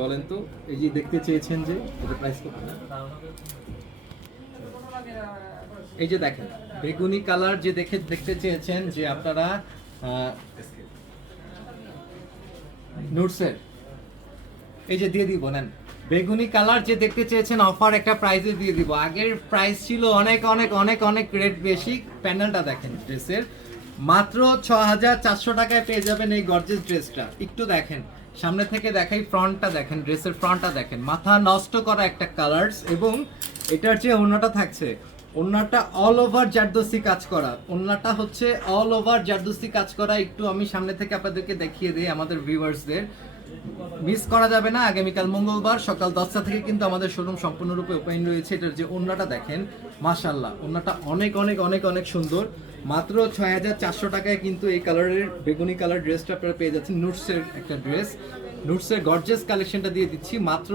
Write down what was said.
বলেন তো, এই যে দেখতে চেয়েছেন যে এটা প্রাইস কত? এই যে দেখেন বেগুনি কালার যে দেখতে চেয়েছেন যে আপনারা নুটসের, এই যে দিয়ে দিব নেন। বেগুনি কালার যে দেখতে চেয়েছেন অফার একটা প্রাইসে দিয়ে দিব। আগের প্রাইস ছিল অনেক অনেক অনেক অনেক রেট বেশি। প্যানেলটা দেখেন ড্রেসের, মাত্র 6400 টাকায় পেয়ে যাবেন এই গর্জিয়াস ড্রেসটা। একটু দেখেন সামনে থেকে দেখাই, ফ্রন্টটা দেখেন, ড্রেসের ফ্রন্টটা দেখেন, মাথা নষ্ট করা একটা কালারস। এবং এটার যে ওড়নাটা থাকছে, ওড়নাটা অল ওভার জারদোসি কাজ করা। ওড়নাটা হচ্ছে অল ওভার জারদোসি কাজ করা। একটু আমি সামনে থেকে আপনাদেরকে দেখিয়ে দিই আমাদের ভিউয়ার্সদের, মিস করা যাবে না। আগামীকাল মঙ্গলবার সকাল 10টা থেকে কিন্তু আমাদের শোরুম সম্পূর্ণরূপে ওপেন রয়েছে। এটার যে ওড়নাটা দেখেন, মাশাআল্লাহ, ওড়নাটা অনেক অনেক অনেক অনেক সুন্দর। মাত্র 6400 টাকায় কিন্তু এই কালারের বেগুনি কালার ড্রেসটা আপনারা পেয়ে যাচ্ছেন। নুটসের একটা ড্রেস, নুটসের গর্জিয়াস কালেকশনটা দিয়ে দিচ্ছি মাত্র